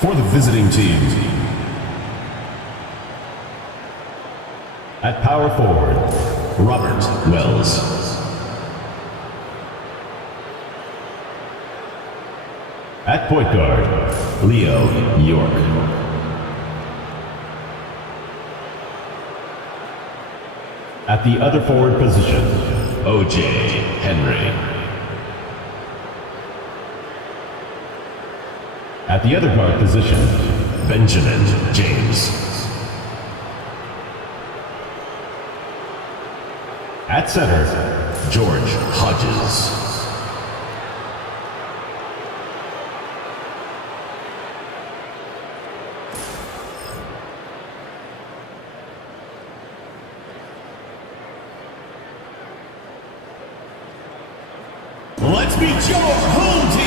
For the visiting team, at power forward, Robert Wells. At point guard, Leo York. At the other forward position, O.J. Henry. At the other guard position, Benjamin James. At center, George Hodges. Let's meet your home team.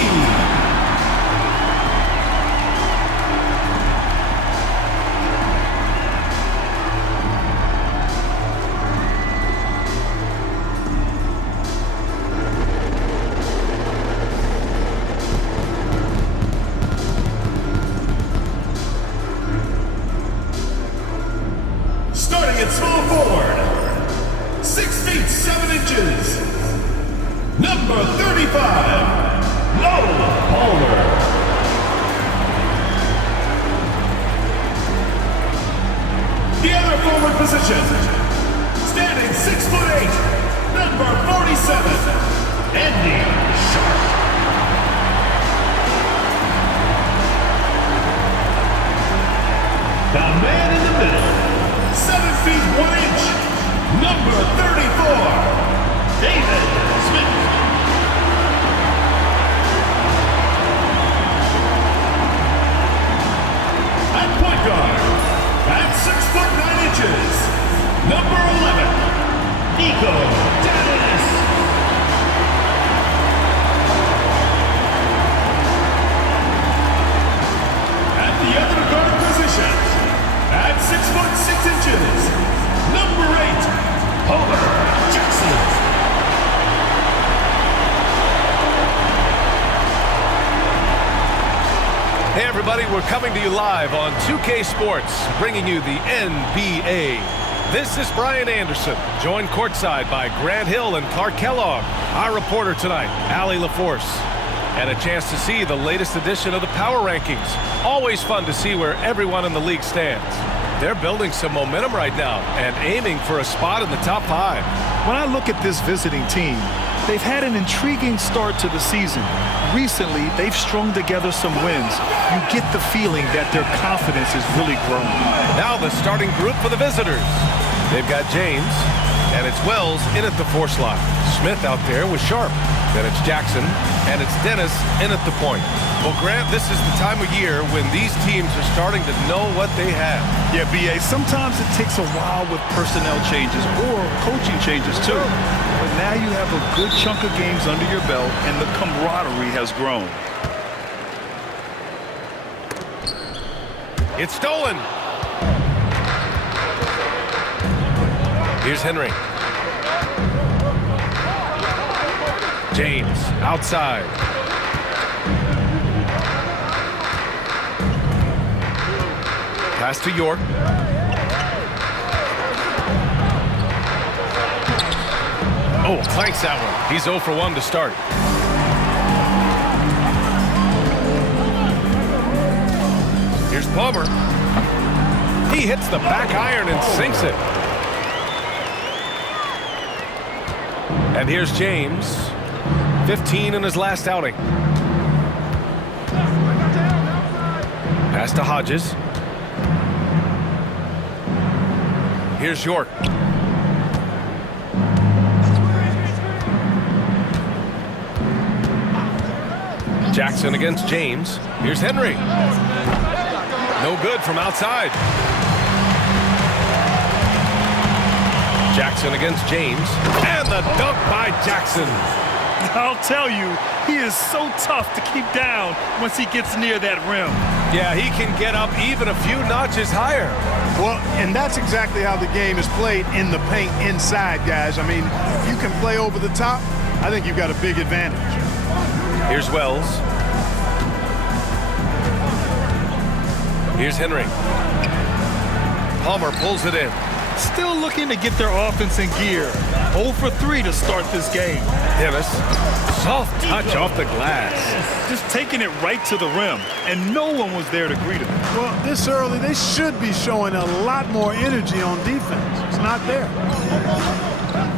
Starting at small forward, 6 feet 7 inches, number 35, Low Palmer. The other forward position, standing 6'8", number 47, Andy Sharp. The man in the middle, 7 feet 1 inch, number 34, David Smith. At point guard, at 6'9" number 11, Nico Dennis. At the other guard position, at 6'6", number 8, Homer Jackson. Hey everybody, we're coming to you live on 2K Sports, bringing you the NBA. This is Brian Anderson, joined courtside by Grant Hill and Clark Kellogg. Our reporter tonight, Allie LaForce. And a chance to see the latest edition of the Power Rankings. Always fun to see where everyone in the league stands. They're building some momentum right now and aiming for a spot in the top 5. When I look at this visiting team, they've had an intriguing start to the season. Recently, they've strung together some wins. You get the feeling that their confidence is really growing. Now the starting group for the visitors. They've got James, and it's Wells in at the 4 slot. Smith out there with Sharp. Then it's Jackson, and it's Dennis in at the point. Well, Grant, this is the time of year when these teams are starting to know what they have. Yeah, B.A., sometimes it takes a while with personnel changes or coaching changes, too. But now you have a good chunk of games under your belt, and the camaraderie has grown. It's stolen. Here's Henry. James outside. Pass to York. Oh, clanks that one. He's 0 for 1 to start. Here's Palmer. He hits the back iron and sinks it. And here's James. 15 in his last outing. Pass to Hodges. Here's York. Jackson against James. Here's Henry. No good from outside. Jackson against James. And the dunk by Jackson. I'll tell you, he is so tough to keep down once he gets near that rim. Yeah, he can get up even a few notches higher. Well, and that's exactly how the game is played in the paint inside, guys. I mean, you can play over the top. I think you've got a big advantage. Here's Wells. Here's Henry. Palmer pulls it in. Still looking to get their offense in gear. 0 for 3 to start this game. Dennis, soft touch off the glass. Just taking it right to the rim, and no one was there to greet him. Well, this early, they should be showing a lot more energy on defense. It's not there.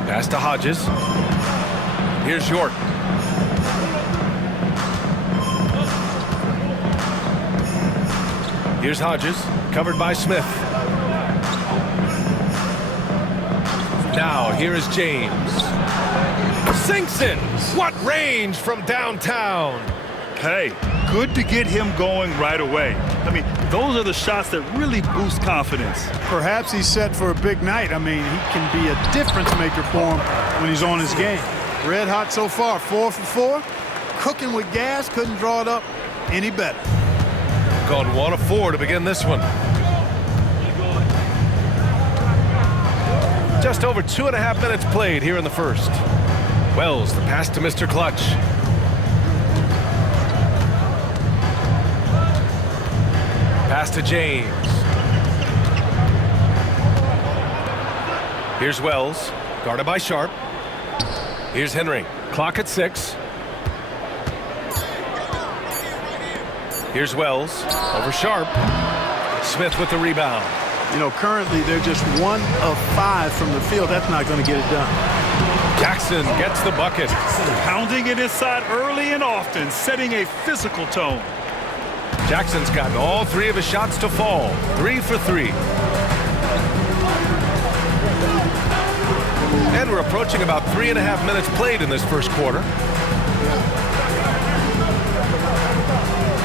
Pass to Hodges. Here's York. Here's Hodges, covered by Smith. Now, here is James. Sinks it. What range from downtown. Hey, good to get him going right away. I mean, those are the shots that really boost confidence. Perhaps he's set for a big night. I mean, he can be a difference maker for him when he's on his game. Red hot so far, 4 for 4. Cooking with gas, couldn't draw it up any better. Gone 1 of 4 to begin this one. Just over 2.5 minutes played here in the first. Wells, the pass to Mr. Clutch. Pass to James. Here's Wells, guarded by Sharp. Here's Henry. Clock at 6. Here's Wells, over Sharp. Smith with the rebound. You know, currently they're just 1 of 5 from the field. That's not going to get it done. Jackson gets the bucket. Pounding it inside early and often, setting a physical tone. Jackson's gotten all 3 of his shots to fall. 3 for 3. And we're approaching about 3.5 minutes played in this first quarter.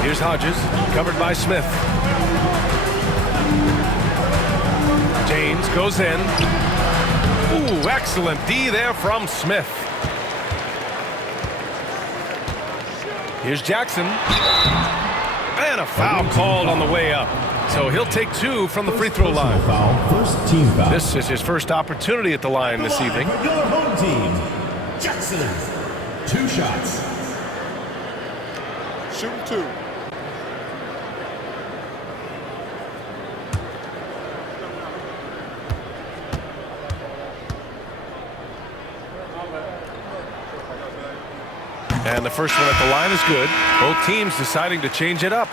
Here's Hodges, covered by Smith. James goes in. Ooh, excellent D there from Smith. Here's Jackson. And a foul called on the way up. So he'll take 2 from the free throw line. First team foul. This is his first opportunity at the line this evening. For your home team, Jackson. 2 shots. Shooting 2. And the first one at the line is good. Both teams deciding to change it up.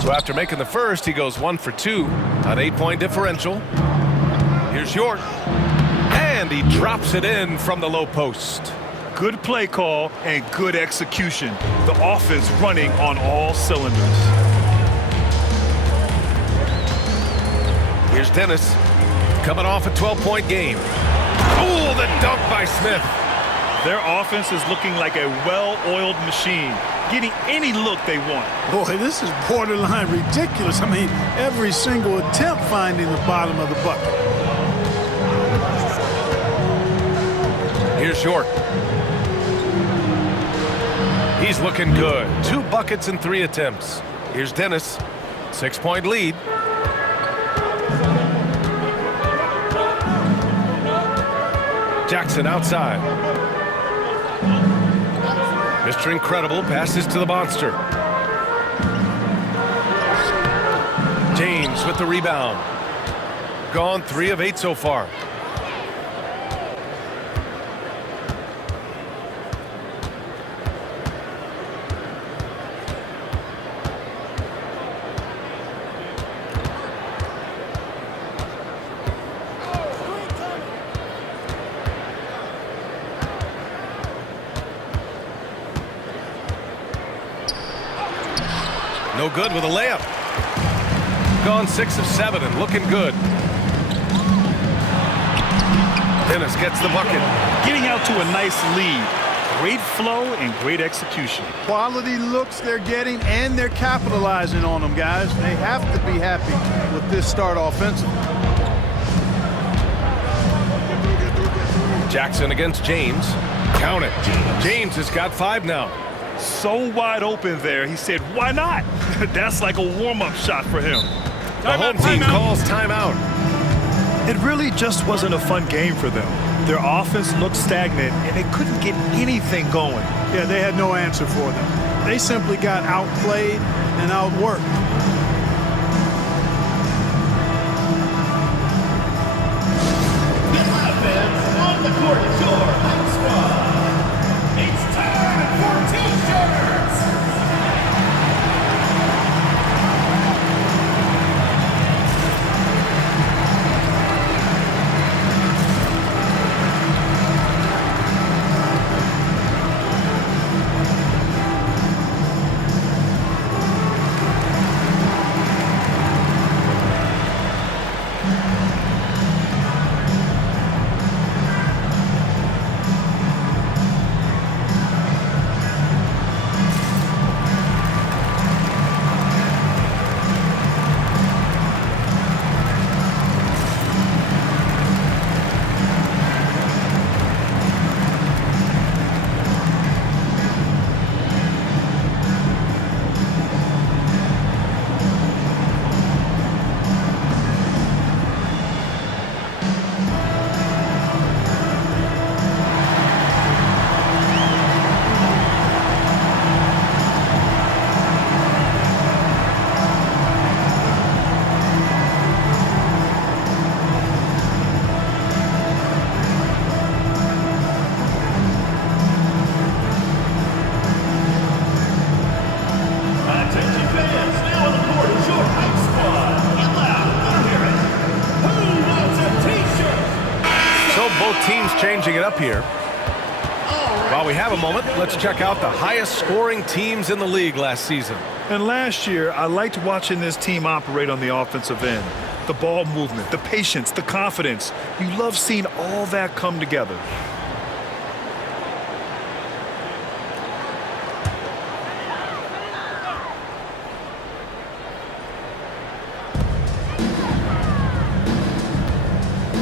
So after making the first, he goes 1 for 2, an 8-point differential. Here's York, and he drops it in from the low post. Good play call and good execution. The offense running on all cylinders. Here's Dennis, coming off a 12-point game. Oh, the dunk by Smith. Their offense is looking like a well-oiled machine, getting any look they want. Boy, this is borderline ridiculous. I mean, every single attempt finding the bottom of the bucket. Here's York. He's looking good. 2 buckets in 3 attempts. Here's Dennis. 6-point lead. Jackson outside. Mr. Incredible passes to the monster. James with the rebound. Gone 3 of 8 so far. No good with a layup. Gone 6 of 7 and looking good. Dennis gets the bucket. Getting out to a nice lead. Great flow and great execution. Quality looks they're getting, and they're capitalizing on them, guys. They have to be happy with this start offensively. Jackson against James. Count it. James has got 5 now. So wide open there. He said, why not? That's like a warm-up shot for him. The home team calls timeout. It really just wasn't a fun game for them. Their offense looked stagnant, and they couldn't get anything going. Yeah, they had no answer for them. They simply got outplayed and outworked. Atlanta fans, on the court is your home squad. It's time for T-shirts. Attention fans, now on the court is your home squad. Get loud, let 'em hear it. Who wants a T-shirt? So both teams changing it up here. While we have a moment, let's check out the highest scoring teams in the league last season. And last year, I liked watching this team operate on the offensive end. The ball movement, the patience, the confidence. You love seeing all that come together.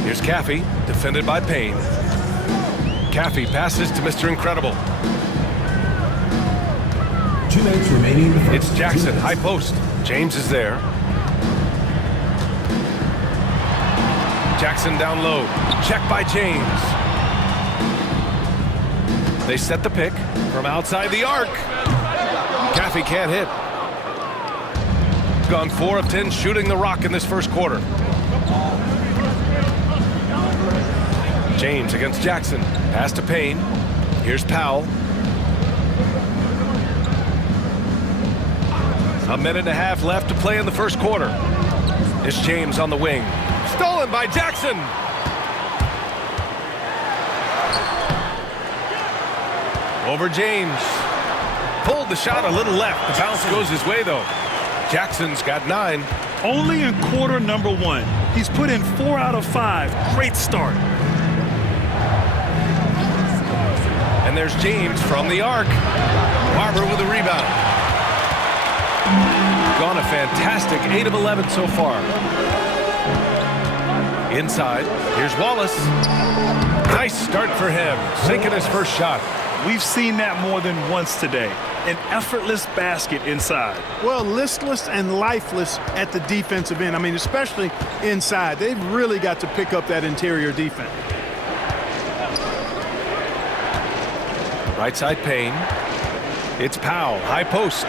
Here's Caffey, defended by Payne. Caffey passes to Mr. Incredible. 2 minutes remaining in the first. It's Jackson, high post. James is there. Jackson down low. Check by James. They set the pick from outside the arc. Caffey can't hit. Gone 4 of 10 shooting the rock in this first quarter. James against Jackson. Pass to Payne. Here's Powell. A minute and a half left to play in the first quarter. It's James on the wing. Stolen by Jackson. Over James. Pulled the shot a little left. The bounce goes his way, though. Jackson's got 9. Only in quarter number 1. He's put in 4 out of 5. Great start. And there's James from the arc. Barber with a rebound. Gone a fantastic 8 of 11 so far. Inside, here's Wallace. Nice start for him, sinking his first shot. We've seen that more than once today. An effortless basket inside. Well, listless and lifeless at the defensive end. I mean, especially inside. They've really got to pick up that interior defense. Right side Payne. It's Powell, high post.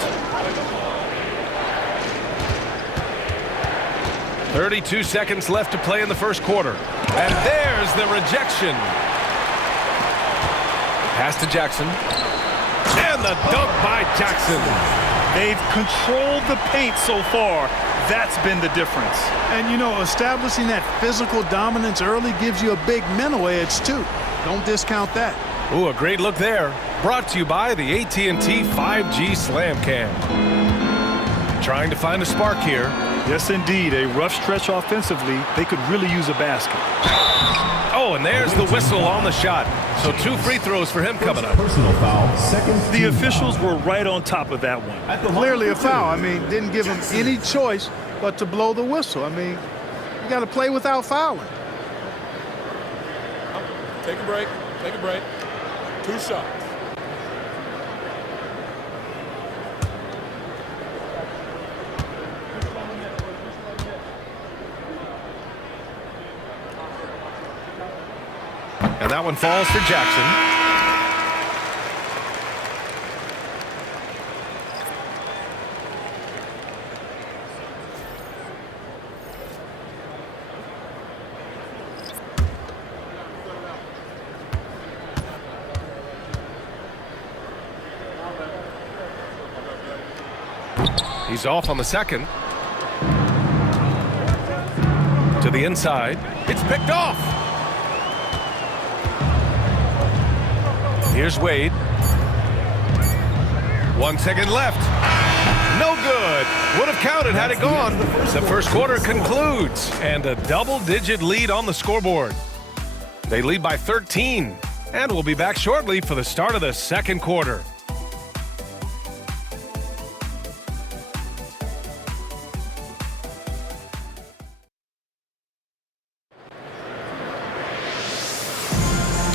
32 seconds left to play in the first quarter. And there's the rejection. Pass to Jackson. And the dunk by Jackson. They've controlled the paint so far. That's been the difference. And, you know, establishing that physical dominance early gives you a big mental edge, too. Don't discount that. Ooh, a great look there. Brought to you by the AT&T 5G Slam Cam. Trying to find a spark here. Yes, indeed. A rough stretch offensively. They could really use a basket. Oh, and there's the whistle on the shot. So 2 free throws for him coming up. Personal foul, second. The officials were right on top of that one. Clearly a foul. I mean, didn't give him any choice but to blow the whistle. I mean, you got to play without fouling. Take a break. Take a break. 2 shots. And that one falls for Jackson. He's off on the second. To the inside. It's picked off. Here's Wade. 1 second left. No good. Would have counted had it gone. The first quarter concludes, and a double-digit lead on the scoreboard. They lead by 13, and we'll be back shortly for the start of the second quarter.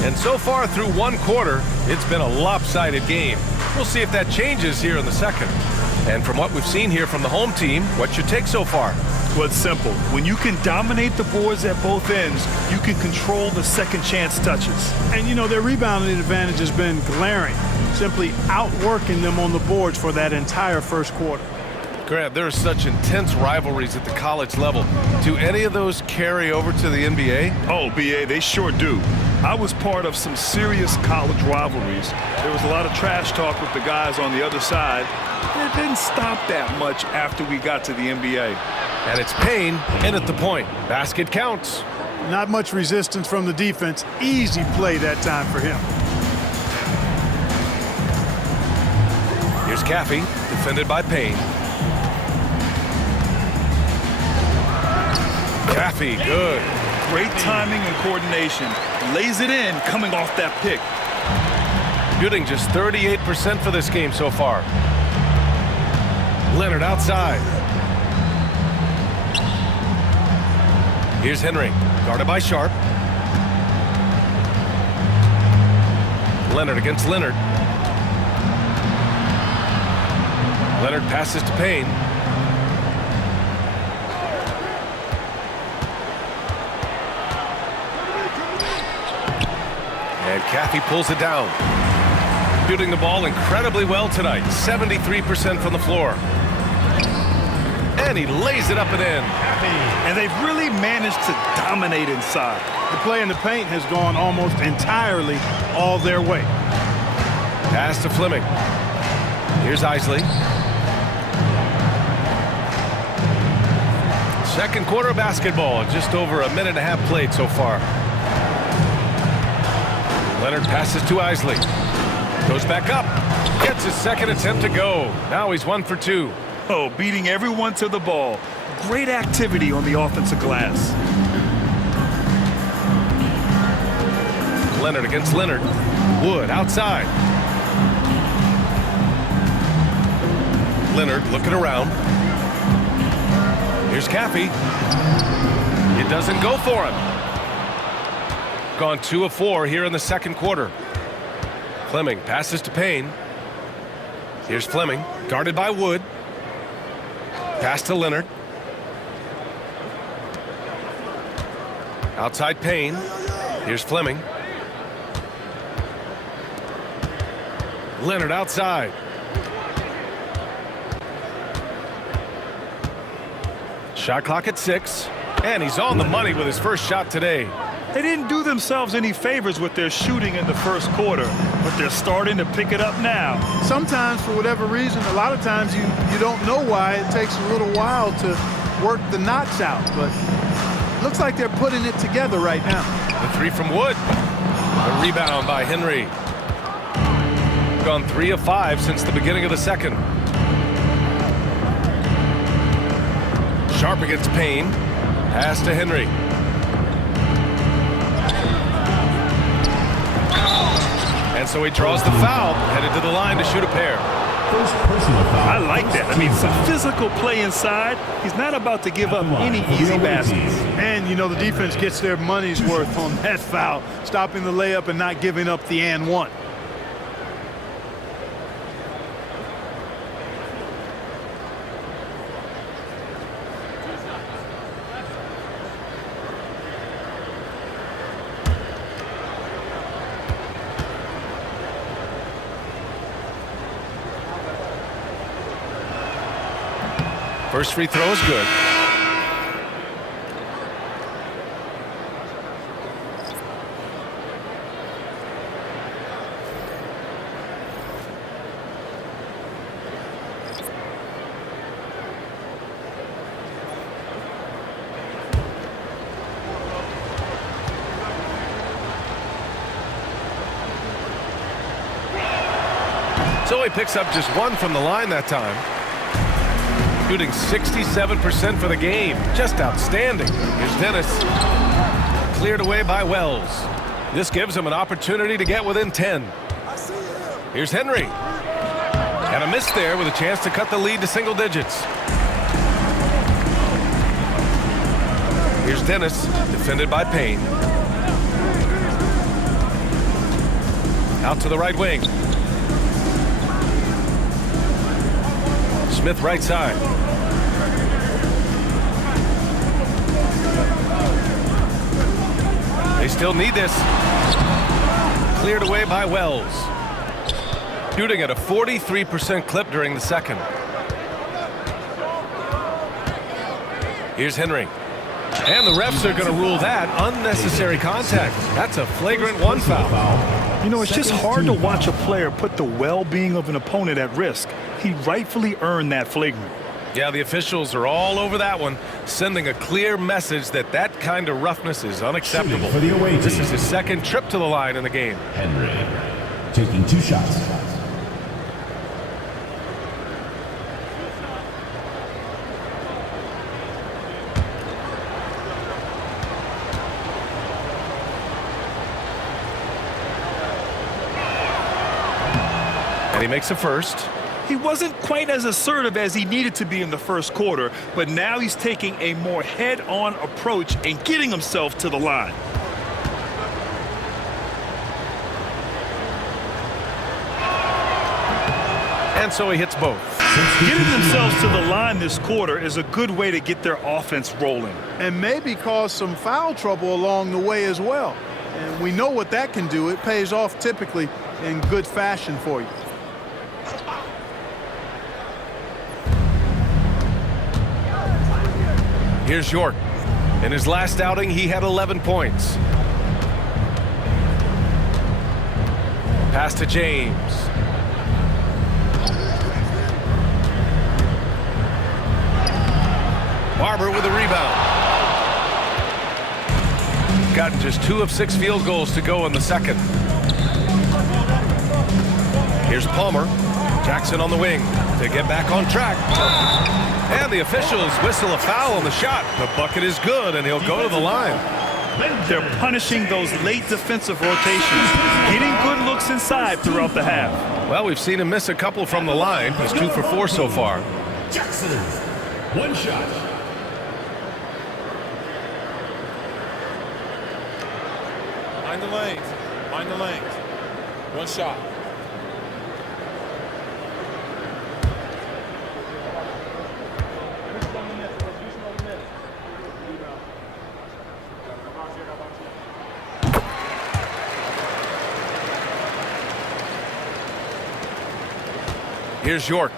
And so far through one quarter, it's been a lopsided game. We'll see if that changes here in the second. And from what we've seen here from the home team, what's your take so far? Well, it's simple. When you can dominate the boards at both ends, you can control the second chance touches. And, you know, their rebounding advantage has been glaring, simply outworking them on the boards for that entire first quarter. Grant, there are such intense rivalries at the college level. Do any of those carry over to the NBA? Oh, BA, they sure do. I was part of some serious college rivalries. There was a lot of trash talk with the guys on the other side. It didn't stop that much after we got to the NBA. And it's Payne in at the point. Basket counts. Not much resistance from the defense. Easy play that time for him. Here's Caffey, defended by Payne. Caffey, good. Great timing and coordination. Lays it in coming off that pick. Shooting just 38% for this game so far. Leonard outside. Here's Henry, guarded by Sharp. Leonard against Leonard. Leonard passes to Payne. And Caffey pulls it down. Shooting the ball incredibly well tonight. 73% from the floor. And he lays it up and in. And they've really managed to dominate inside. The play in the paint has gone almost entirely all their way. Pass to Fleming. Here's Isley. Second quarter of basketball. Just over a minute and a half played so far. Leonard passes to Isley. Goes back up. Gets his second attempt to go. Now he's 1 for 2. Oh, beating everyone to the ball. Great activity on the offensive glass. Leonard against Leonard. Wood outside. Leonard looking around. Here's Caffey. It doesn't go for him. Gone 2 of 4 here in the second quarter. Fleming passes to Payne. Here's Fleming, guarded by Wood. Pass to Leonard. Outside Payne. Here's Fleming. Leonard outside. Shot clock at 6. And he's on the money with his first shot today. They didn't do themselves any favors with their shooting in the first quarter, but they're starting to pick it up now. Sometimes, for whatever reason, a lot of times you don't know why. It takes a little while to work the knots out, but looks like they're putting it together right now. The 3 from Wood. A rebound by Henry. Gone 3 of 5 since the beginning of the second. Sharp against Payne. Pass to Henry. And so he draws the foul, headed to the line to shoot a pair. First personal foul. I like that. I mean, some physical play inside. He's not about to give up any easy baskets. And, you know, the defense gets their money's worth on that foul, stopping the layup and not giving up the and one. First free throw is good. So he picks up just one from the line that time. Shooting 67% for the game. Just outstanding. Here's Dennis. Cleared away by Wells. This gives him an opportunity to get within 10. Here's Henry. And a miss there with a chance to cut the lead to single digits. Here's Dennis, defended by Payne. Out to the right wing. Smith right side. They still need this. Cleared away by Wells. Shooting at a 43% clip during the second. Here's Henry. And the refs are going to rule that unnecessary contact. That's a flagrant one foul. You know, it's just hard to watch a player put the well-being of an opponent at risk. He rightfully earned that flagrant. Yeah, the officials are all over that one, sending a clear message that that kind of roughness is unacceptable. For the away team. This is his second trip to the line in the game. Henry taking 2 shots. And he makes a first. He wasn't quite as assertive as he needed to be in the first quarter, but now he's taking a more head-on approach and getting himself to the line. And so he hits both. Getting themselves to the line this quarter is a good way to get their offense rolling. And maybe cause some foul trouble along the way as well. And we know what that can do. It pays off typically in good fashion for you. Here's York. In his last outing, he had 11 points. Pass to James. Barber with a rebound. Got just 2 of 6 field goals to go in the second. Here's Palmer. Jackson on the wing to get back on track. And the officials whistle a foul on the shot. The bucket is good, and he'll go to the line. They're punishing those late defensive rotations, getting good looks inside throughout the half. Well, we've seen him miss a couple from the line. He's 2 for 4 so far. Jackson, 1 shot. Mind the lanes. Mind the lanes. 1 shot. Here's York.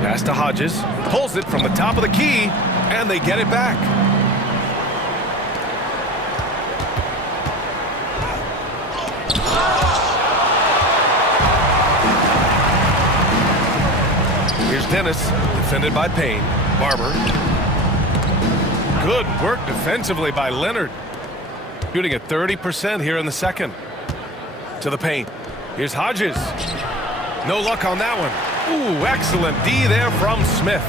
Pass to Hodges. Pulls it from the top of the key, and they get it back. Here's Dennis, defended by Payne. Barber. Good work defensively by Leonard. Shooting at 30% here in the second. To the paint. Here's Hodges. No luck on that one. Ooh, excellent D there from Smith.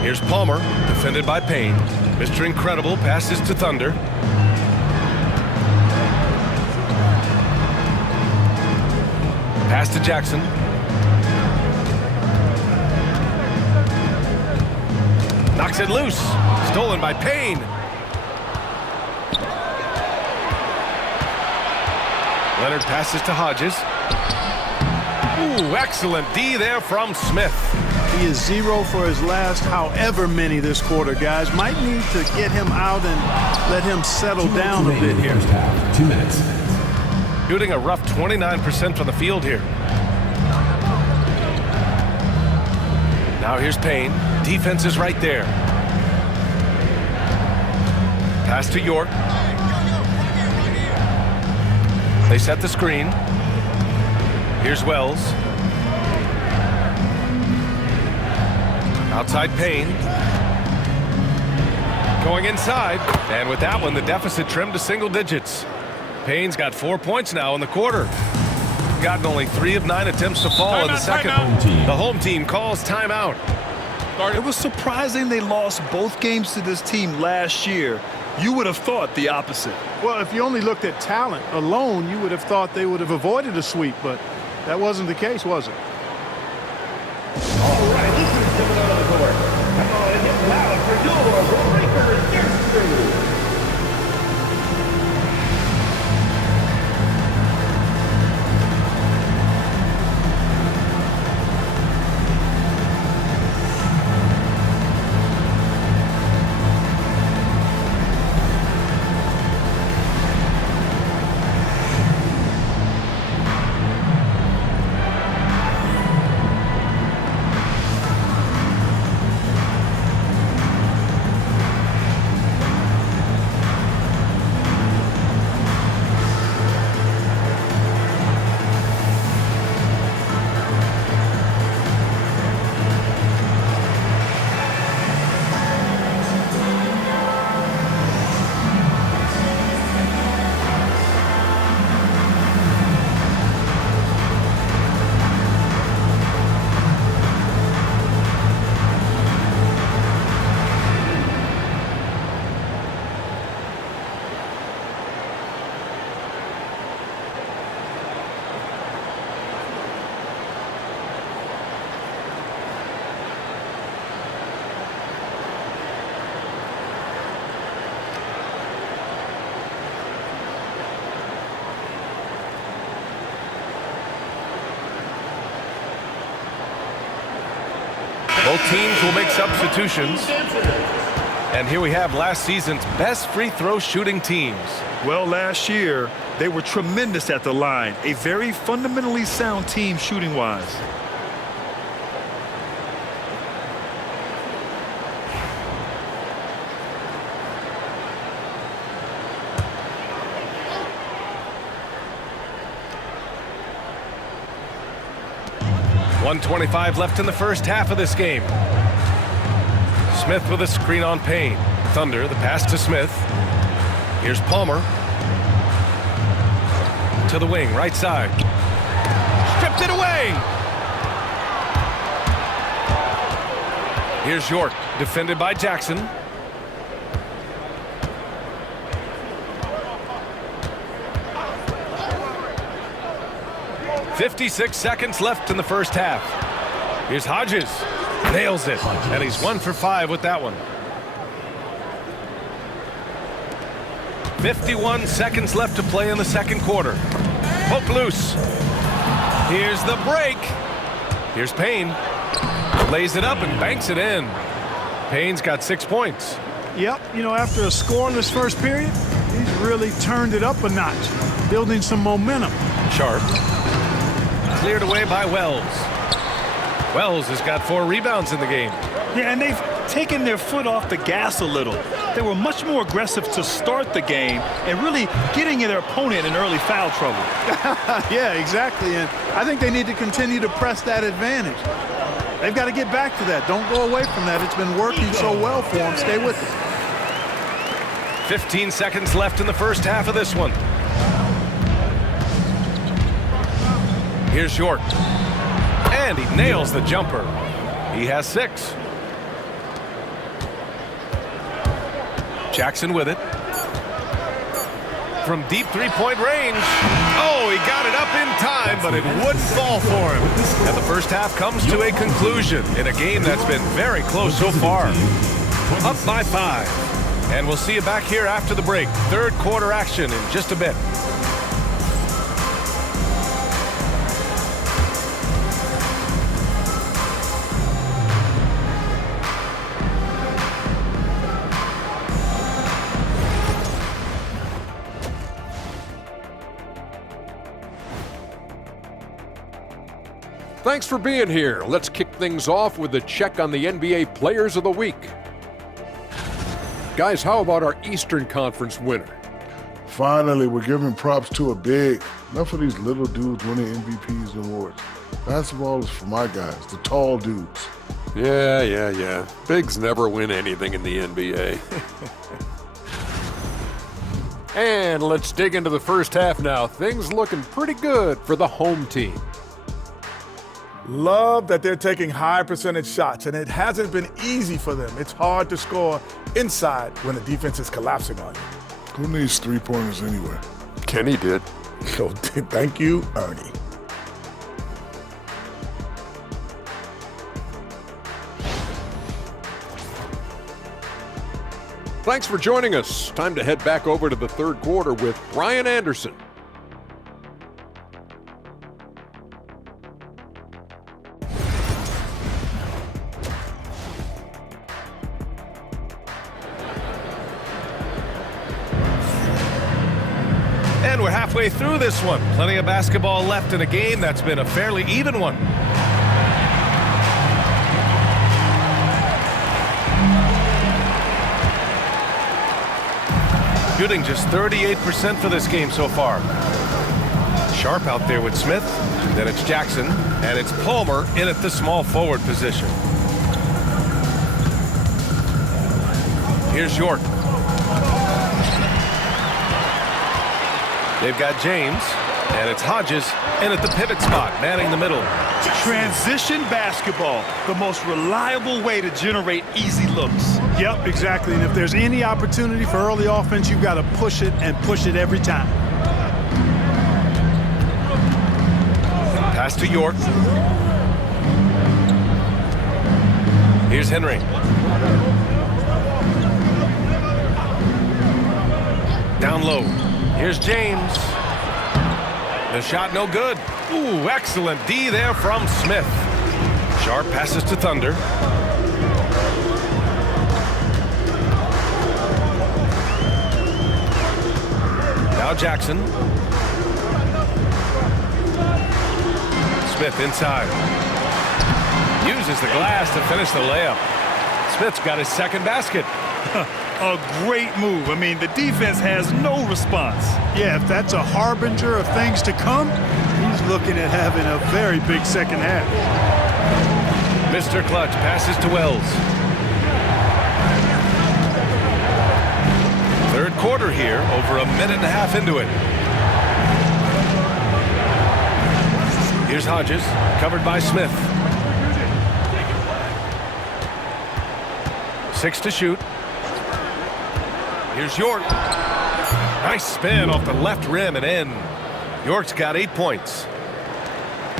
Here's Palmer, defended by Payne. Mr. Incredible passes to Thunder. Pass to Jackson. Knocks it loose. Stolen by Payne. Leonard passes to Hodges. Ooh, excellent D there from Smith. He is 0 for his last however many this quarter, guys. Might need to get him out and let him settle down a bit here. First half, 2 minutes. Shooting a rough 29% from the field here. Now here's Payne. Defense is right there. Pass to York. They set the screen. Here's Wells. Outside Payne. Going inside. And with that one, the deficit trimmed to single digits. Payne's got 4 points now in the quarter. Gotten only 3 of 9 attempts to fall in the second. The home team calls timeout. It was surprising they lost both games to this team last year. You would have thought the opposite. Well, if you only looked at talent alone, you would have thought they would have avoided a sweep, but that wasn't the case, was it? All right, this is coming out of the court. Come on and get loud for your Breakers Dance. Both teams will make substitutions. And here we have last season's best free throw shooting teams. Well, last year, they were tremendous at the line. A very fundamentally sound team shooting-wise. .125 left in the first half of this game. Smith with a screen on Payne. Thunder, the pass to Smith. Here's Palmer. To the wing, right side. Stripped it away! Here's York, defended by Jackson. .56 seconds left in the first half. Here's Hodges. Nails it. And he's 1 for 5 with that one. 51 seconds left to play in the second quarter. Poke loose. Here's the break. Here's Payne. Lays it up and banks it in. Payne's got 6 points. Yep, you know, after a scoreless first period, he's really turned it up a notch, building some momentum. Sharp. Cleared away by Wells. Wells has got 4 rebounds in the game. Yeah, and they've taken their foot off the gas a little. They were much more aggressive to start the game and really getting their opponent in early foul trouble. Yeah, exactly. And I think they need to continue to press that advantage. They've got to get back to that. Don't go away from that. It's been working so well for them. Stay with it. 15 seconds left in the first half of this one. Here's York. And he nails the jumper. He has 6. Jackson with it. From deep three-point range. Oh, he got it up in time, but it wouldn't fall for him. And the first half comes to a conclusion in a game that's been very close so far. Up by 5. And we'll see you back here after the break. Third quarter action in just a bit. Thanks for being here. Let's kick things off with a check on the NBA Players of the Week. Guys, how about our Eastern Conference winner? Finally, we're giving props to a big. Enough of these little dudes winning MVPs and awards. Basketball is for my guys, the tall dudes. Yeah. Bigs never win anything in the NBA. And let's dig into the first half now. Things looking pretty good for the home team. Love that they're taking high percentage shots, and it hasn't been easy for them. It's hard to score inside when the defense is collapsing on you. Who needs three-pointers anyway? Kenny did. So thank you, Ernie. Thanks for joining us. Time to head back over to the third quarter with Brian Anderson. And we're halfway through this one. Plenty of basketball left in a game that's been a fairly even one. Shooting just 38% for this game so far. Sharp out there with Smith. Then it's Jackson. And it's Palmer in at the small forward position. Here's York. They've got James, and it's Hodges in at the pivot spot, manning the middle. Transition basketball, the most reliable way to generate easy looks. Yep, exactly. And if there's any opportunity for early offense, you've got to push it and push it every time. Pass to York. Here's Henry. Down low. Here's James. The shot no good. Ooh, excellent D there from Smith. Sharp passes to Thunder. Now Jackson. Smith inside. Uses the glass to finish the layup. Smith's got his second basket. A great move. I mean, the defense has no response. Yeah, if that's a harbinger of things to come, he's looking at having a very big second half. Mr. Clutch passes to Wells. Third quarter here, over a minute and a half into it. Here's Hodges, covered by Smith. 6 to shoot. Here's York. Nice spin off the left rim and in. York's got 8 points.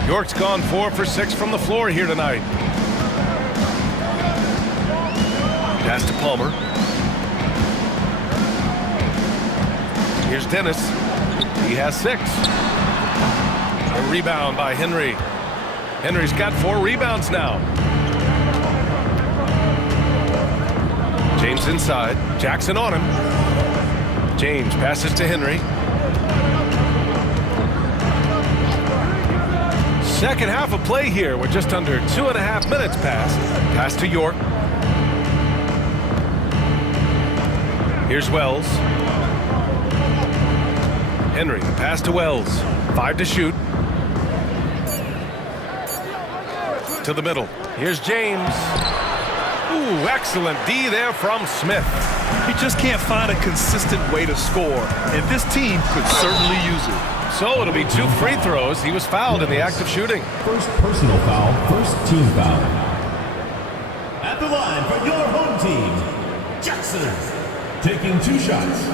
York's gone 4 for 6 from the floor here tonight. Pass to Palmer. Here's Dennis. He has 6. A rebound by Henry. Henry's got 4 rebounds now. James inside. Jackson on him. James passes to Henry. Second half of play here. We're just under 2.5 minutes past. Pass to York. Here's Wells. Henry, the pass to Wells. 5 to shoot. To the middle. Here's James. Ooh, excellent D there from Smith. He just can't find a consistent way to score, and this team could certainly use it. So it'll be 2 free throws. He was fouled in the act of shooting. First personal foul, first team foul. At the line for your home team, Jackson, taking 2 shots.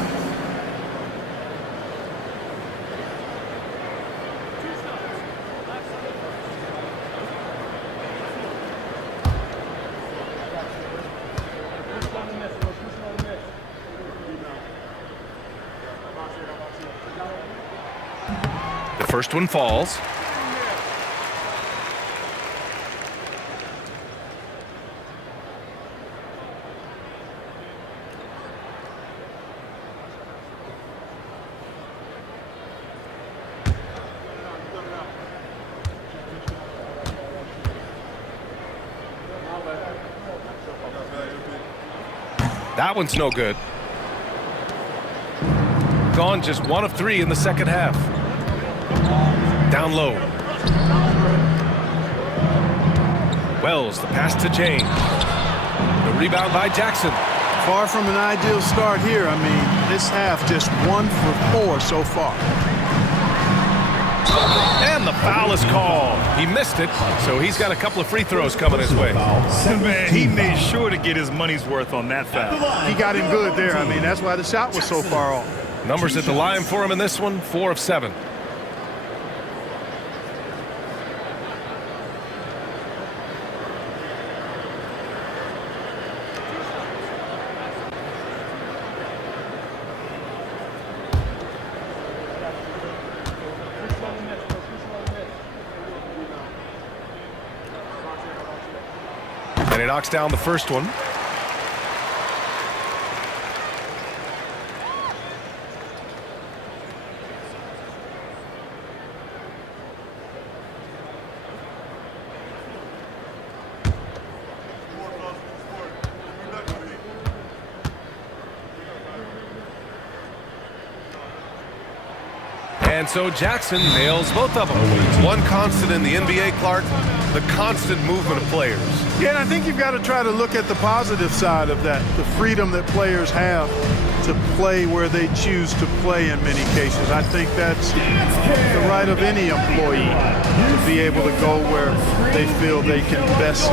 First one falls. That one's no good. Gone just 1 of 3 in the second half. Down low. Wells, the pass to James. The rebound by Jackson. Far from an ideal start here. I mean, this half just 1 for 4 so far. And the foul is called. He missed it, so he's got a couple of free throws coming his way. Man, he made sure to get his money's worth on that foul. He got him good there. I mean, that's why the shot was so far off. Numbers at the line for him in this one, 4 of 7. And he knocks down the first one. And so Jackson nails both of them. One constant in the NBA, Clark, the constant movement of players. Yeah, and I think you've got to try to look at the positive side of that, the freedom that players have to play where they choose to play in many cases. I think that's the right of any employee to be able to go where they feel they can best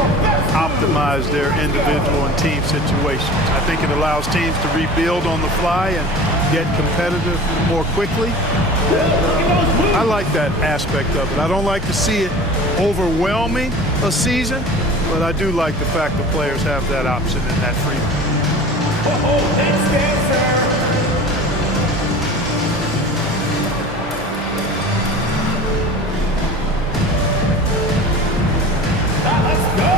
optimize their individual and team situations. I think it allows teams to rebuild on the fly and get competitive more quickly. I like that aspect of it. I don't like to see it overwhelming a season, but I do like the fact that players have that option and that freedom. Next dancer. Let's go.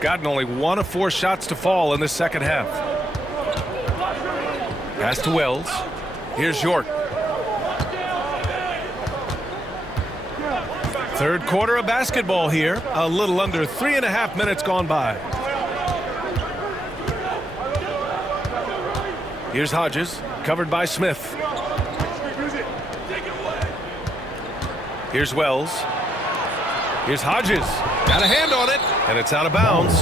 Gotten only 1 of 4 shots to fall in the second half. Pass to Wells. Here's York. Third quarter of basketball here. A little under 3.5 minutes gone by. Here's Hodges, covered by Smith. Here's Wells. Here's Hodges. Got a hand on it, and it's out of bounds.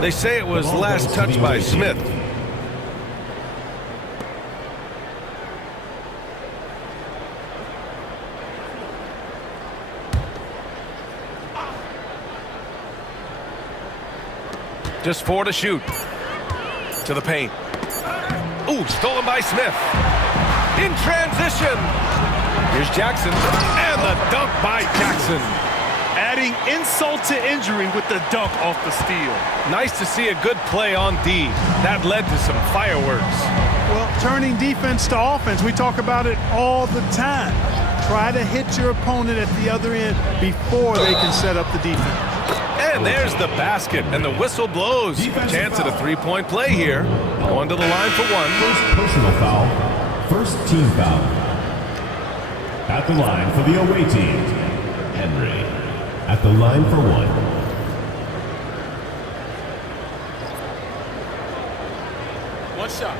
They say it was last touched by Smith. Just 4 to shoot. To the paint. Ooh, stolen by Smith. In transition. Here's Jackson. And the dunk by Jackson. Adding insult to injury with the dunk off the steal. Nice to see a good play on D. That led to some fireworks. Well, turning defense to offense, we talk about it all the time. Try to hit your opponent at the other end before they can set up the defense. And there's the basket, and the whistle blows. Chance at a three-point play here. Going to the line for 1. First personal foul. First team foul. At the line for the away team, Henry. At the line for 1. One shot.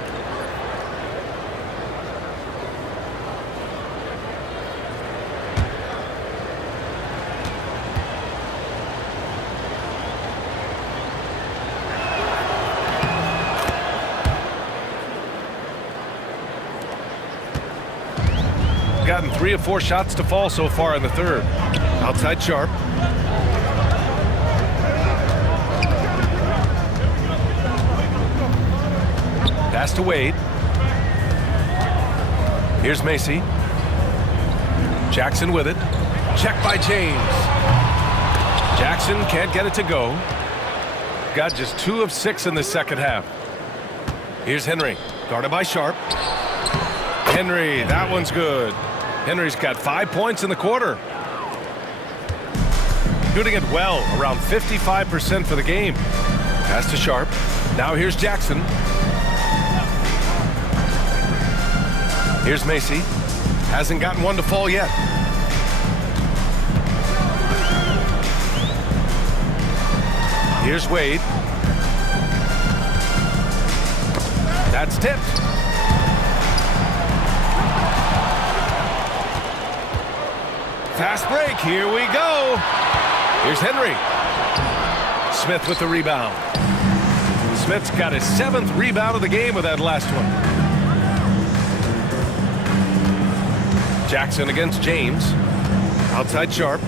gotten 3 of 4 shots to fall so far in the third. Outside Sharp. Pass to Wade. Here's Macy. Jackson with it. Check by James. Jackson can't get it to go. Got just 2 of 6 in the second half. Here's Henry. Guarded by Sharp. Henry, that one's good. Henry's got 5 points in the quarter. Shooting it well, around 55% for the game. Pass to Sharp. Now here's Jackson. Here's Macy. Hasn't gotten one to fall yet. Here's Wade. That's tipped. Fast break. Here we go. Here's Henry. Smith with the rebound. Smith's got his 7th rebound of the game with that last one. Jackson against James. Outside Sharp.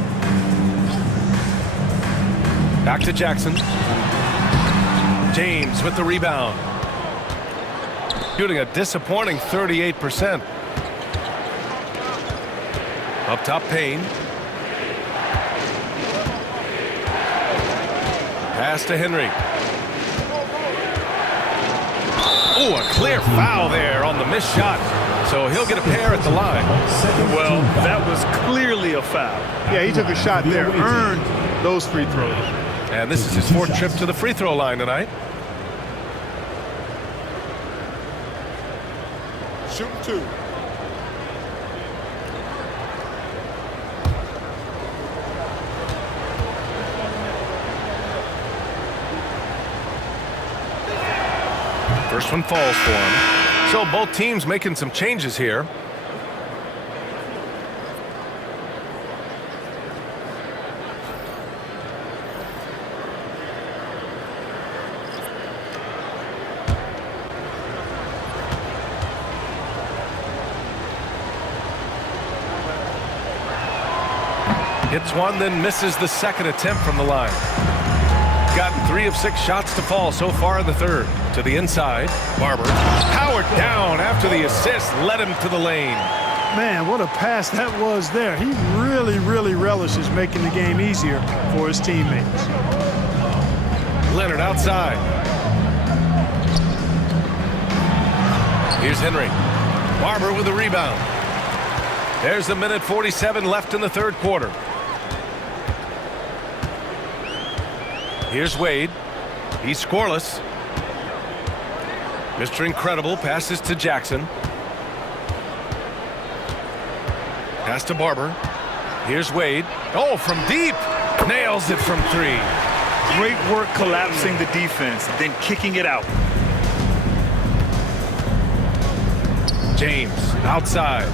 Back to Jackson. James with the rebound. Shooting a disappointing 38%. Up top, Payne. Pass to Henry. Oh, a clear foul there on the missed shot. So he'll get a pair at the line. Well, that was clearly a foul. Yeah, he took a shot there, earned those free throws. And this is his 4th trip to the free throw line tonight. Shoot 2. First one falls for him. So both teams making some changes here. Hits one, then misses the second attempt from the line. Gotten 3 of 6 shots to fall so far in the third. To the inside, Barber. Powered down after the assist, led him to the lane. Man, what a pass that was there. He really, really relishes making the game easier for his teammates. Leonard outside. Here's Henry. Barber with the rebound. There's a minute 47 left in the third quarter. Here's Wade. He's scoreless. Mr. Incredible passes to Jackson. Pass to Barber. Here's Wade. Oh, from deep. Nails it from 3. Great work collapsing the defense, then kicking it out. James outside.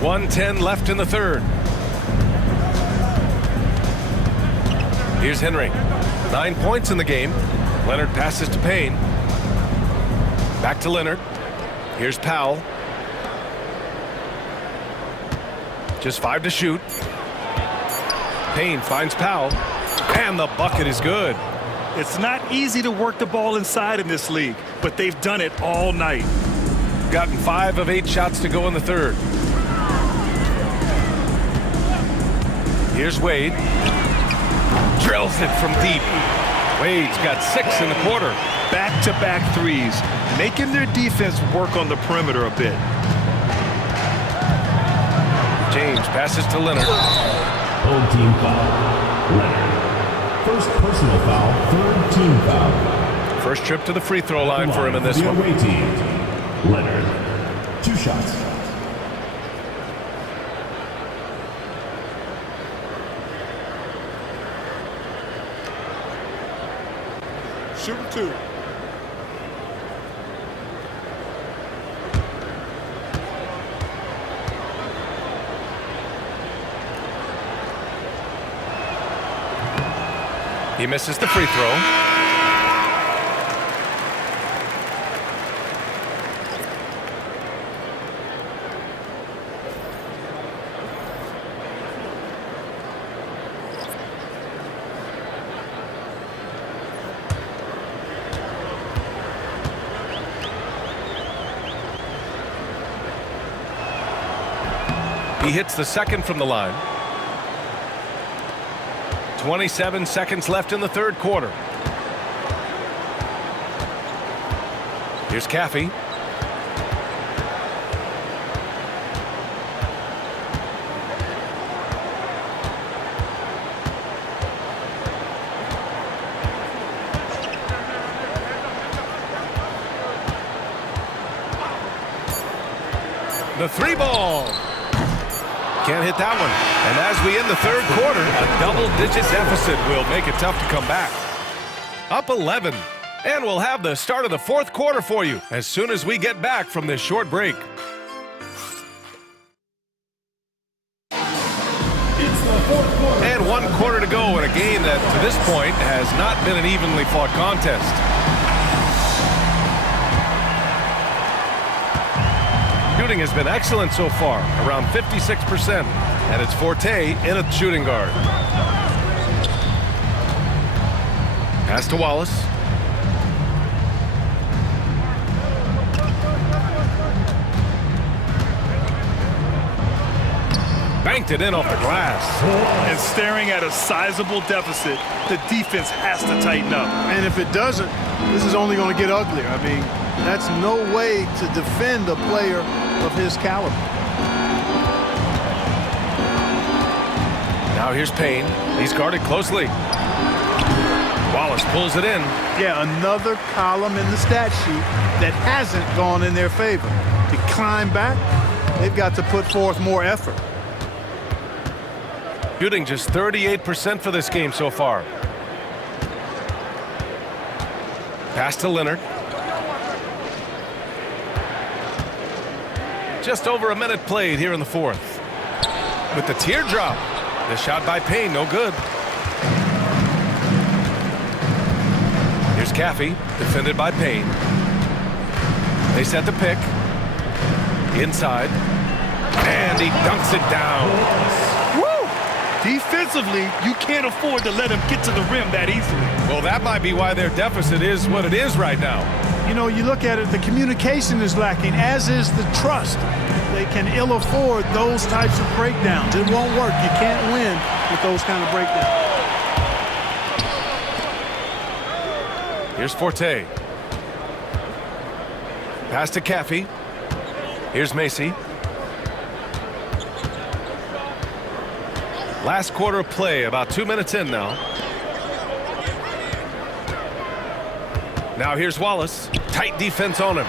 .110 left in the third. Here's Henry. 9 points in the game. Leonard passes to Payne. Back to Leonard. Here's Powell. Just 5 to shoot. Payne finds Powell. And the bucket is good. It's not easy to work the ball inside in this league, but they've done it all night. Gotten 5 of 8 shots to go in the third. Here's Wade. Drills it from deep. Wade's got 6 in the quarter. Back-to-back threes, making their defense work on the perimeter a bit. James passes to Leonard. Home team foul. Leonard. First personal foul, 3rd team foul. First trip to the free throw line for him in this the one. away team. Leonard. 2 shots. Shoot 2. He misses the free throw. He hits the second from the line. 27 seconds left in the third quarter. Here's Caffey. The three ball. Can't hit that one. And as we end the third quarter, a double-digit deficit will make it tough to come back. Up 11. And we'll have the start of the fourth quarter for you as soon as we get back from this short break. It's the fourth quarter. And 1 quarter to go in a game that, to this point, has not been an evenly fought contest. Shooting has been excellent so far, around 56%, and it's forte in a shooting guard. Pass to Wallace. Banked it in off the glass. And staring at a sizable deficit, the defense has to tighten up. And if it doesn't, this is only going to get uglier. I mean, that's no way to defend a player of his caliber. Now here's Payne. He's guarded closely. Wallace pulls it in. Yeah, another column in the stat sheet that hasn't gone in their favor. To climb back, they've got to put forth more effort. Shooting just 38% for this game so far. Pass to Leonard. Just over a minute played here in the fourth. With the teardrop. The shot by Payne, no good. Here's Caffey, defended by Payne. They set the pick. Inside. And he dunks it down. Defensively, you can't afford to let him get to the rim that easily. Well, that might be why their deficit is what it is right now. You know, you look at it, the communication is lacking, as is the trust. They can ill afford those types of breakdowns. It won't work. You can't win with those kind of breakdowns. Here's Forte. Pass to Caffey. Here's Macy. Last quarter of play, about 2 minutes in now. Now here's Wallace. Tight defense on him.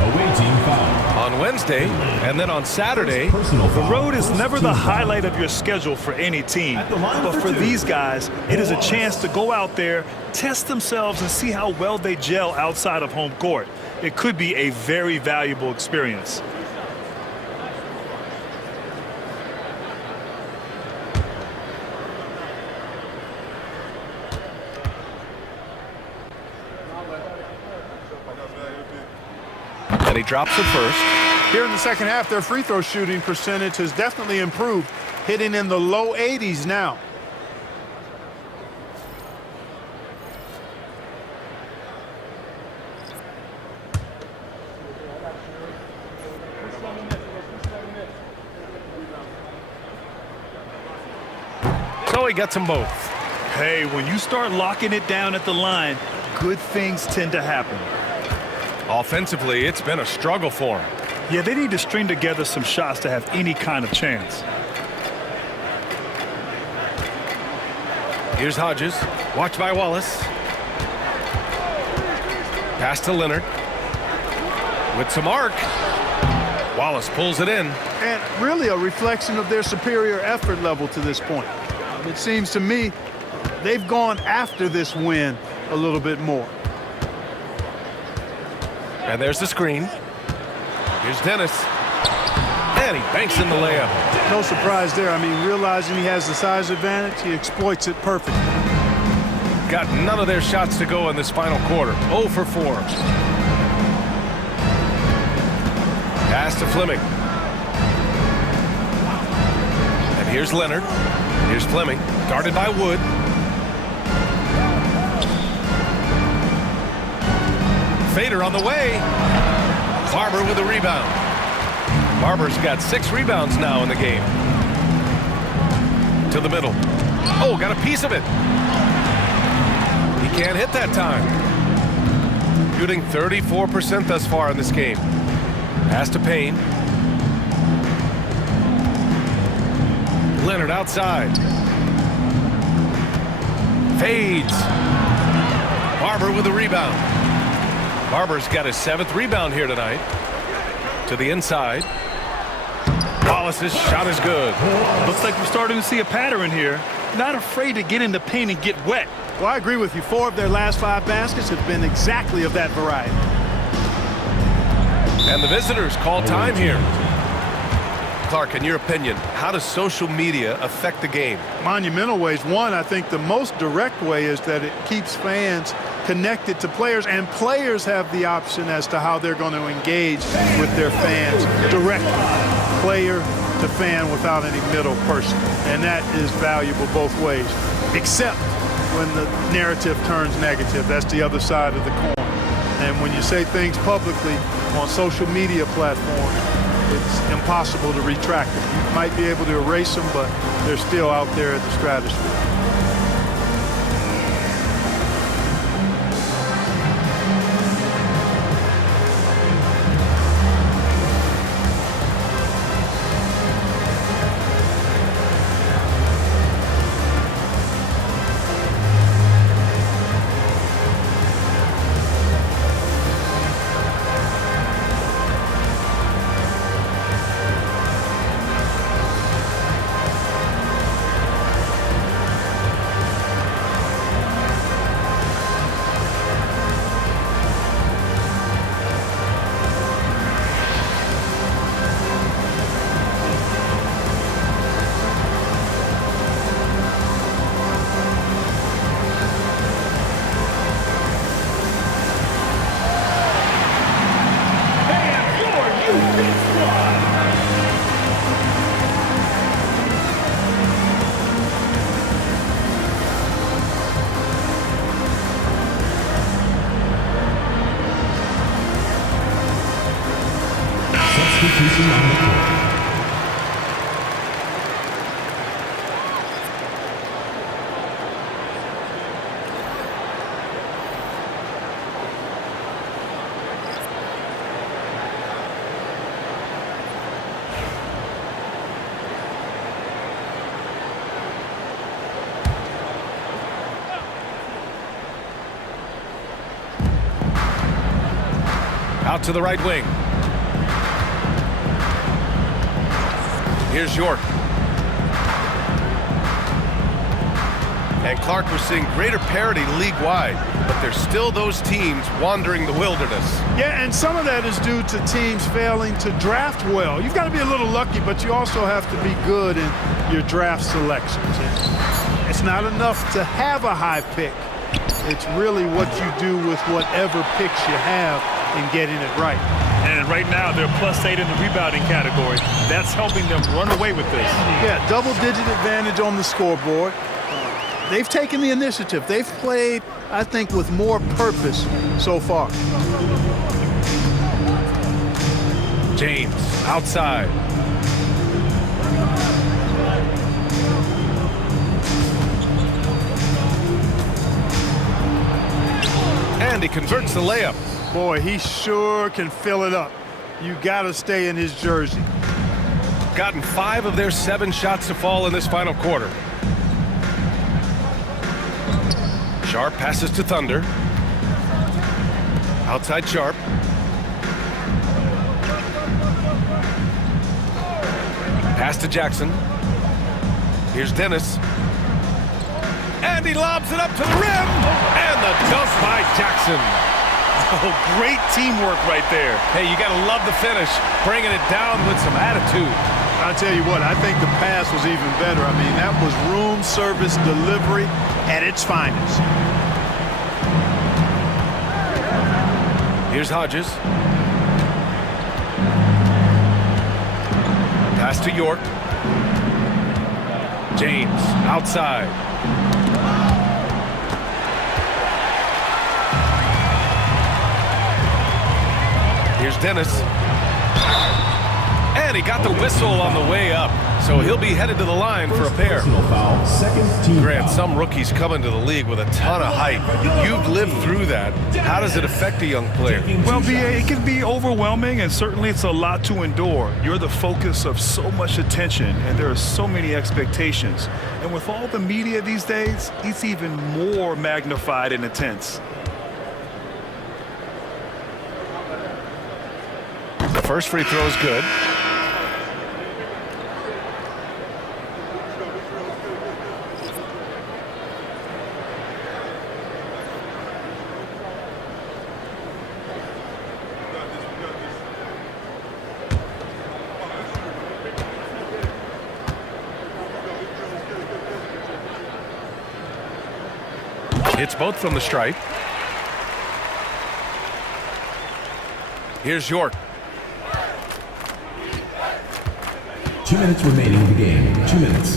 Away team foul. On Wednesday, and then on Saturday. Personal The foul. road is First never team the foul. highlight of your schedule for any team. At the line But for for two. these guys, it is a chance to go out there, test themselves, and see how well they gel outside of home court. It could be a very valuable experience. And he drops it first. Here in the second half, their free throw shooting percentage has definitely improved, hitting in the low 80s now. So he gets them both. Hey, when you start locking it down at the line, good things tend to happen. Offensively, it's been a struggle for him. Yeah, they need to string together some shots to have any kind of chance. Here's Hodges. Watched by Wallace. Pass to Leonard. With some arc. Wallace pulls it in. And really a reflection of their superior effort level to this point. It seems to me they've gone after this win a little bit more. And there's the screen. Here's Dennis. And he banks in the layup. No surprise there. I mean, realizing he has the size advantage, he exploits it perfectly. Got none of their shots to go in this final quarter. 0 for 4. Pass to Fleming. And here's Leonard. Here's Fleming, guarded by Wood. Fader on the way. Barber with a rebound. Barber's got 6 rebounds now in the game. To the middle. Oh, got a piece of it. He can't hit that time. Shooting 34% thus far in this game. Pass to Payne. Leonard outside. Fades. Barber with a rebound. Barber's got his 7th rebound here tonight. To the inside. Wallace's shot is good. Looks like we're starting to see a pattern here. Not afraid to get in the paint and get wet. Well, I agree with you. 4 of their last 5 baskets have been exactly of that variety. And the visitors call time here. Clark, in your opinion, how does social media affect the game? Monumental ways. One, I think the most direct way is that it keeps fans connected to players, and players have the option as to how they're going to engage with their fans directly, player to fan, without any middle person. And that is valuable both ways, except when the narrative turns negative. That's the other side of the coin. And when you say things publicly on social media platforms, it's impossible to retract them. You might be able to erase them, but they're still out there in the stratosphere. Substitution on the court. Out to the right wing. Here's York. And Clark, we're seeing greater parity league-wide, but there's still those teams wandering the wilderness. Yeah, and some of that is due to teams failing to draft well. You've got to be a little lucky, but you also have to be good in your draft selections. And it's not enough to have a high pick. It's really what you do with whatever picks you have and getting it right. And right now, they're +8 in the rebounding category. That's helping them run away with this. Yeah, double-digit advantage on the scoreboard. They've taken the initiative. They've played, I think, with more purpose so far. James, outside. And he converts the layup. Boy, he sure can fill it up. You got to stay in his jersey. Gotten 5 of their 7 shots to fall in this final quarter. Sharp passes to Thunder. Outside Sharp. Pass to Jackson. Here's Dennis. And he lobs it up to the rim. And the dunk by Jackson. Oh, great teamwork right there. Hey, you got to love the finish. Bringing it down with some attitude. I'll tell you what, I think the pass was even better. I mean, that was room service delivery at its finest. Here's Hodges. Pass to York. James outside. Here's Dennis. And he got the whistle on the way up. So he'll be headed to the line for a pair. Foul, second team Grant, foul. some rookies come into the league with a ton of height. You've lived through that. How does it affect a young player? Well, BA, it can be overwhelming, and certainly it's a lot to endure. You're the focus of so much attention, and there are so many expectations. And with all the media these days, it's even more magnified and intense. The first free throw is good. Hits both from the stripe. Here's York. 2 minutes remaining in the game. 2 minutes.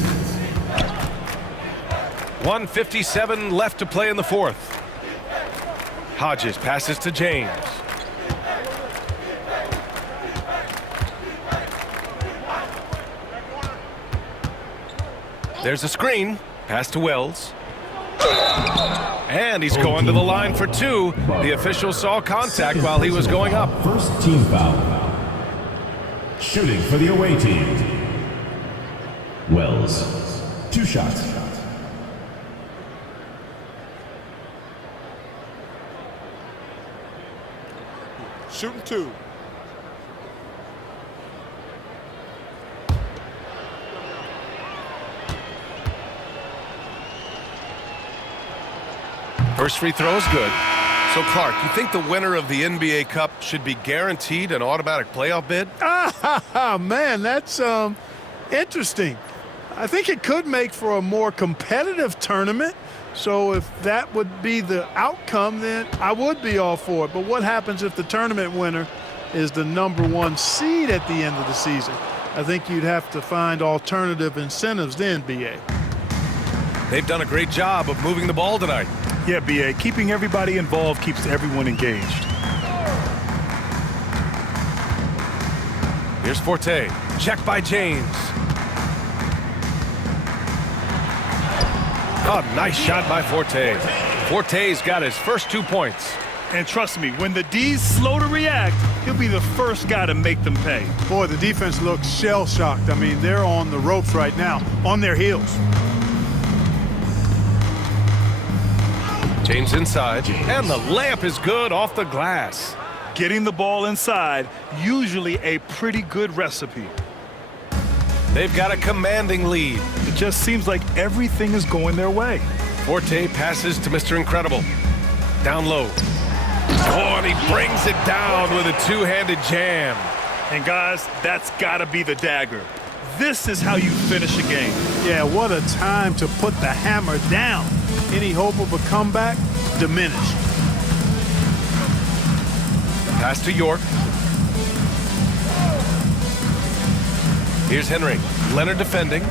1:57 left to play in the fourth. Hodges passes to James. There's a screen. Pass to Wells. And he's going to the line for two. The official saw contact while he was going up. First team foul. Shooting for the away team. Wells. 2 shots. Shooting 2. First free throw is good. So, Clark, you think the winner of the NBA Cup should be guaranteed an automatic playoff bid? Man, that's interesting. I think it could make for a more competitive tournament. So if that would be the outcome, then I would be all for it. But what happens if the tournament winner is the #1 seed at the end of the season? I think you'd have to find alternative incentives then, BA. They've done a great job of moving the ball tonight. Yeah, BA, keeping everybody involved keeps everyone engaged. Here's Forte. Check by James. Oh, nice shot by Forte. Forte's got his first 2 points. And trust me, when the D's slow to react, he'll be the first guy to make them pay. Boy, the defense looks shell-shocked. I mean, they're on the ropes right now, on their heels. James inside, and the layup is good off the glass. Getting the ball inside, usually a pretty good recipe. They've got a commanding lead. It just seems like everything is going their way. Forte passes to Mr. Incredible. Down low. Oh, and he brings it down with a two-handed jam. And guys, that's gotta be the dagger. This is how you finish a game. Yeah, what a time to put the hammer down. Any hope of a comeback diminished. Pass to York. Here's Henry. Leonard defending.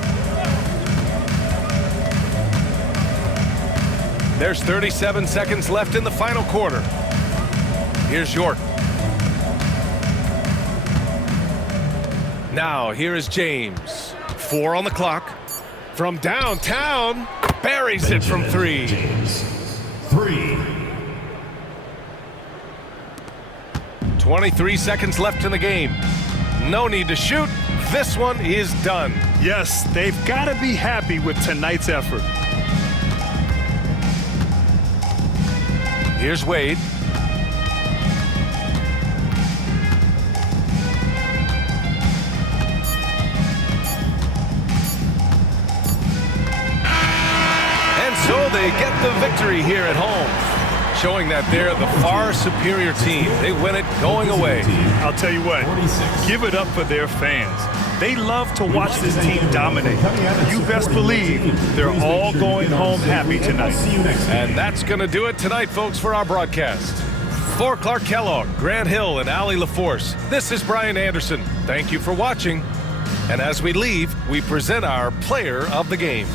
There's 37 seconds left in the final quarter. Here's York. Now, here is James. 4 on the clock. From downtown, buries it from 3. James. 3. 23 seconds left in the game. No need to shoot. This one is done. Yes, they've got to be happy with tonight's effort. Here's Wade. And so they get the victory here at home, showing that they're the far superior team. They win it going away. I'll tell you what, give it up for their fans. They love to watch this team dominate. You best believe they're all going home happy tonight. And that's going to do it tonight, folks, for our broadcast. For Clark Kellogg, Grant Hill, and Allie LaForce, this is Brian Anderson. Thank you for watching. And as we leave, we present our player of the game.